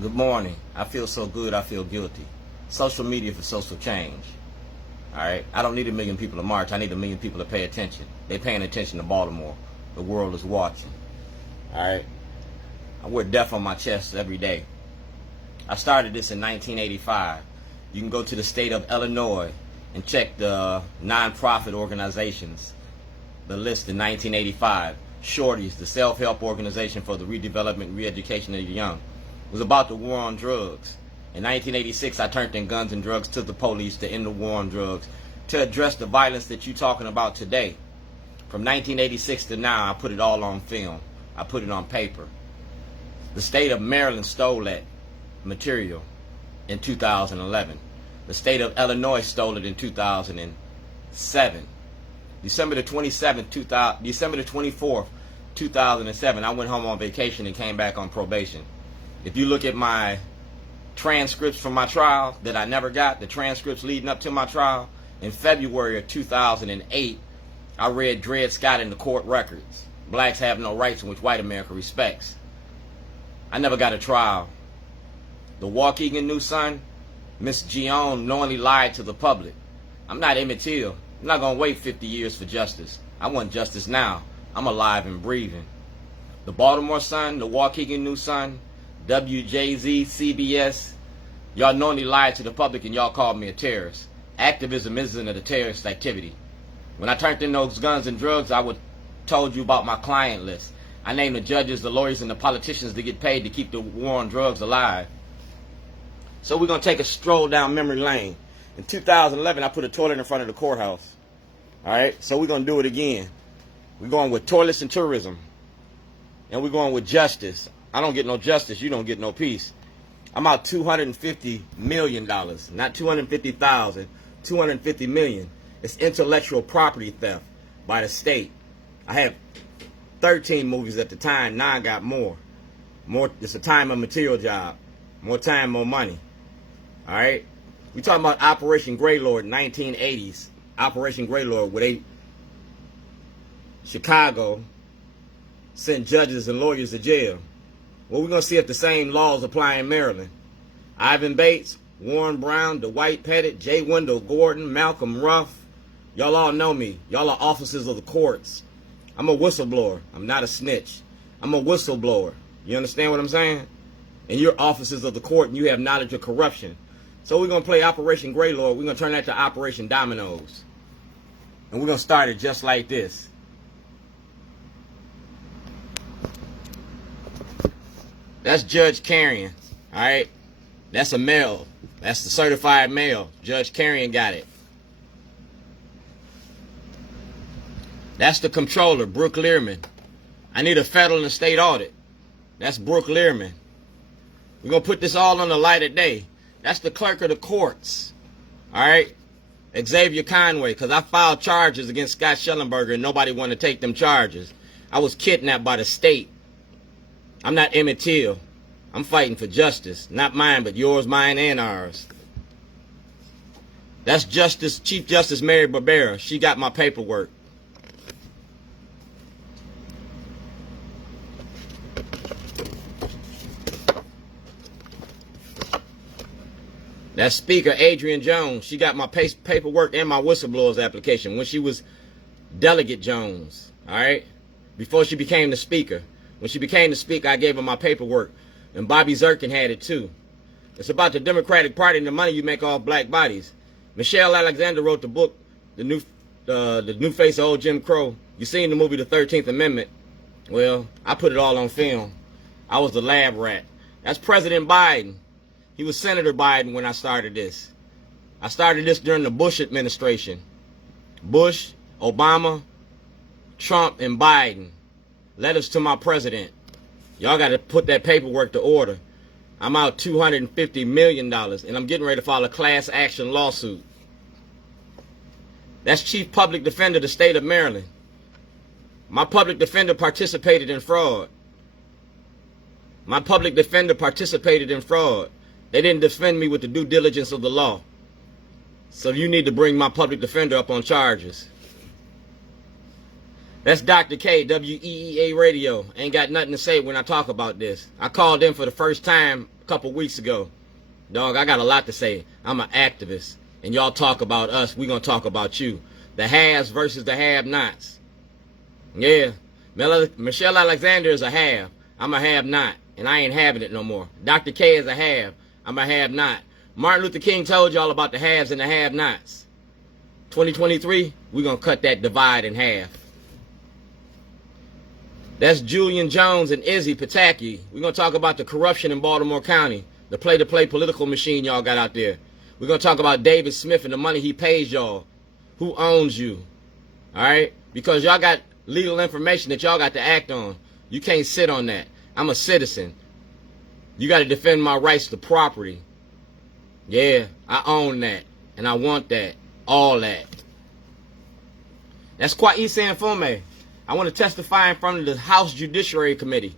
Good morning. I feel so good, I feel guilty. Social media for social change. Alright? I don't need 1 million people to march. I need 1 million people to pay attention. They're paying attention to Baltimore. The world is watching. Alright? I wear death on my chest every day. I started this in 1985. You can go to the state of Illinois and check the non-profit organizations. The list in 1985. SHORTY'S, the self-help organization for the redevelopment and re-education of the young. It was about the war on drugs. In 1986, I turned in Guns and Drugs to the Police to end the war on drugs, to address the violence that you're talking about today. From 1986 to now, I put it all on film. I put it on paper. The state of Maryland stole that material in 2011. The state of Illinois stole it in 2007. December the 24th, 2007, I went home on vacation and came back on probation. If you look at my transcripts from my trial that I never got, the transcripts leading up to my trial, in February of 2008, I read Dred Scott in the court records. Blacks have no rights in which white America respects. I never got a trial. The Waukegan new son, Miss Gion, knowingly lied to the public. I'm not Emmett Till. I'm not going to wait 50 years for justice. I want justice now. I'm alive and breathing. The Baltimore Sun, the Waukegan new son, WJZ, CBS, y'all knowingly lied to the public and y'all called me a terrorist. Activism isn't a terrorist activity. When I turned in those guns and drugs, I would told you about my client list. I named the judges, the lawyers, and the politicians that get paid to keep the war on drugs alive. So we're going to take a stroll down memory lane. In 2011, I put a toilet in front of the courthouse. All right, so we're going to do it again. We're going with toilets and tourism. And we're going with justice. I don't get no justice. You don't get no peace. I'm out $250 million. Not 250,000. 250 million. It's intellectual property theft by the state. I had 13 movies at the time. 9 got more. It's a time and material job. More time, more money. All right? We talking about Operation Greylord, 1980s. Operation Greylord, where Chicago sent judges and lawyers to jail. Well, we're going to see if the same laws apply in Maryland. Ivan Bates, Warren Brown, Dwight Pettit, J. Wendell Gordon, Malcolm Ruff. Y'all all know me. Y'all are officers of the courts. I'm a whistleblower. I'm not a snitch. I'm a whistleblower. You understand what I'm saying? And you're officers of the court and you have knowledge of corruption. So we're going to play Operation Greylord. We're going to turn that to Operation Dominoes. And we're going to start it just like this. That's Judge Carrion. All right? That's a male. That's the certified male. Judge Carrion got it. That's the controller, Brooke Learman. I need a federal and state audit. That's Brooke Learman. We're going to put this all on the light of day. That's the clerk of the courts. All right? Xavier Conway, because I filed charges against Scott Shellenberger and nobody wanted to take them charges. I was kidnapped by the state. I'm not Emmett Till. I'm fighting for justice. Not mine, but yours, mine, and ours. That's Chief Justice Mary Barbera. She got my paperwork. That's Speaker Adrian Jones. She got my paperwork and my whistleblower's application when she was Delegate Jones. All right? Before she became the Speaker. When she became the Speaker, I gave her my paperwork. And Bobby Zirkin had it too. It's about the Democratic Party and the money you make off black bodies. Michelle Alexander wrote the book, The New Face of Old Jim Crow. You seen the movie The 13th Amendment. Well, I put it all on film. I was the lab rat. That's President Biden. He was Senator Biden when I started this. I started this during the Bush administration. Bush, Obama, Trump, and Biden. Letters to my president. Y'all got to put that paperwork to order. I'm out $250 million, and I'm getting ready to file a class action lawsuit. That's Chief Public Defender of the state of Maryland. My public defender participated in fraud. My public defender participated in fraud. They didn't defend me with the due diligence of the law. So you need to bring my public defender up on charges. That's Dr. K, WEEA Radio. Ain't got nothing to say when I talk about this. I called in for the first time a couple weeks ago. Dog, I got a lot to say. I'm an activist. And y'all talk about us, we gonna talk about you. The haves versus the have-nots. Yeah. Michelle Alexander is a have. I'm a have-not. And I ain't having it no more. Dr. K is a have. I'm a have-not. Martin Luther King told y'all about the haves and the have-nots. 2023, we gonna cut that divide in half. That's Julian Jones and Izzy Pataki. We're going to talk about the corruption in Baltimore County, the play-to-play political machine y'all got out there. We're going to talk about David Smith and the money he pays y'all. Who owns you? All right? Because y'all got legal information that y'all got to act on. You can't sit on that. I'm a citizen. You got to defend my rights to property. Yeah, I own that. And I want that. All that. That's Kwai Sanfome. I want to testify in front of the House Judiciary Committee.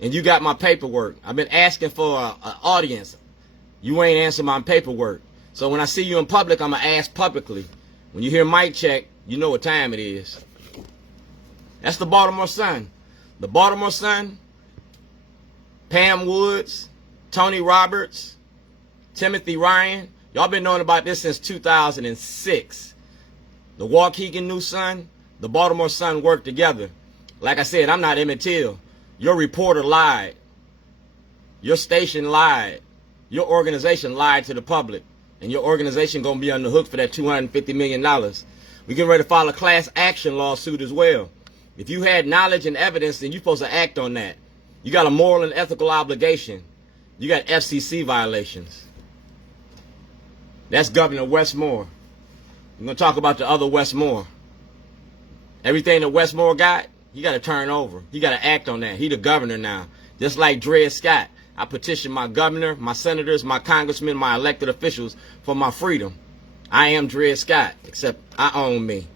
And you got my paperwork. I've been asking for an audience. You ain't answering my paperwork. So when I see you in public, I'm going to ask publicly. When you hear mic check, you know what time it is. That's the Baltimore Sun. The Baltimore Sun, Pam Woods, Tony Roberts, Timothy Ryan. Y'all been knowing about this since 2006. The Waukegan News Sun, the Baltimore Sun work together. Like I said, I'm not Emmett Till. Your reporter lied. Your station lied. Your organization lied to the public. And your organization going to be on the hook for that $250 million. We're getting ready to file a class action lawsuit as well. If you had knowledge and evidence, then you're supposed to act on that. You got a moral and ethical obligation. You got FCC violations. That's Governor Westmore. We're going to talk about the other Westmore. Everything that Westmore got, he got to turn over. He got to act on that. He the governor now. Just like Dred Scott. I petition my governor, my senators, my congressmen, my elected officials for my freedom. I am Dred Scott, except I own me.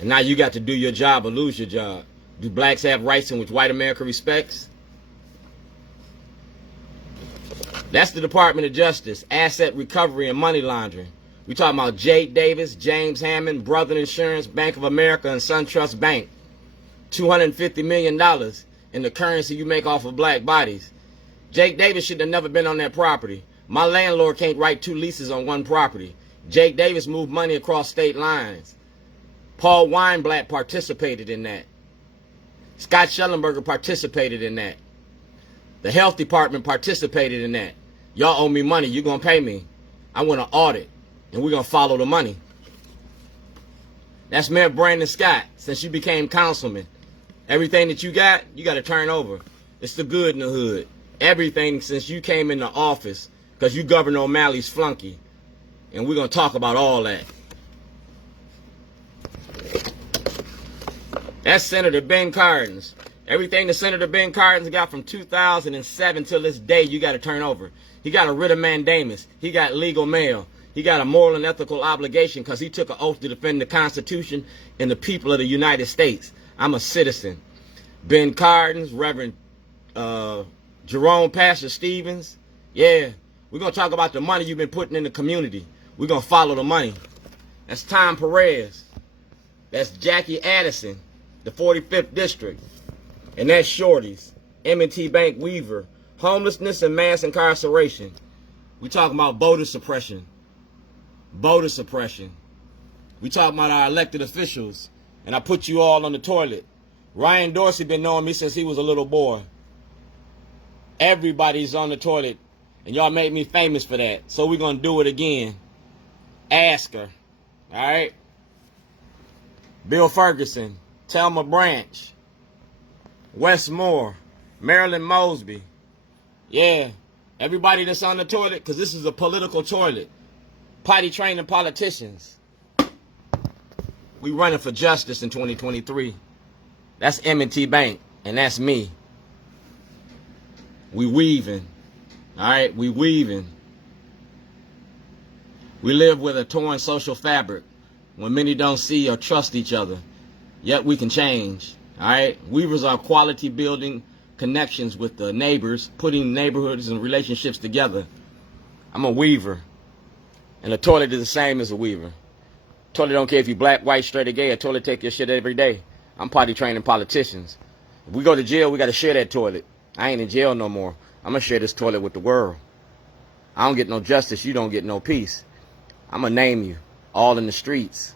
And now you got to do your job or lose your job. Do blacks have rights in which white America respects? That's the Department of Justice, asset recovery and money laundering. We talking about Jake Davis, James Hammond, Brother Insurance, Bank of America, and SunTrust Bank. $250 million in the currency you make off of black bodies. Jake Davis should have never been on that property. My landlord can't write 2 leases on 1 property. Jake Davis moved money across state lines. Paul Weinblatt participated in that. Scott Shellenberger participated in that. The health department participated in that. Y'all owe me money. You're going to pay me. I want to audit. And we're going to follow the money. That's Mayor Brandon Scott. Since you became councilman, everything that you got to turn over. It's the good in the hood. Everything since you came into office, because you Governor O'Malley's flunky. And we're going to talk about all that. That's Senator Ben Cardin's. Everything that Senator Ben Cardin's got from 2007 till this day, you got to turn over. He got a writ of mandamus. He got legal mail. He got a moral and ethical obligation because he took an oath to defend the Constitution and the people of the United States. I'm a citizen. Ben Cardin's, Reverend Jerome Pastor Stevens. Yeah, we're going to talk about the money you've been putting in the community. We're going to follow the money. That's Tom Perez. That's Jackie Addison, the 45th District. And that's Shorty's, M&T Bank Weaver, homelessness and mass incarceration. We talking about voter suppression. Voter suppression. We talking about our elected officials. And I put you all on the toilet. Ryan Dorsey been knowing me since he was a little boy. Everybody's on the toilet. And y'all made me famous for that. So we're going to do it again. Ask her. Alright? Bill Ferguson. Thelma Branch. Wes Moore. Marilyn Mosby. Yeah. Everybody that's on the toilet, because this is a political toilet. Potty training politicians. We running for justice in 2023. That's M&T Bank. And that's me. We weaving. Alright? We weaving. We live with a torn social fabric when many don't see or trust each other. Yet we can change. Alright? Weavers are quality building connections with the neighbors, putting neighborhoods and relationships together. I'm a weaver. And a toilet is the same as a weaver. Toilet don't care if you black, white, straight, or gay. A toilet take your shit every day. I'm potty training politicians. If we go to jail, we got to share that toilet. I ain't in jail no more. I'm going to share this toilet with the world. I don't get no justice. You don't get no peace. I'm going to name you all in the streets.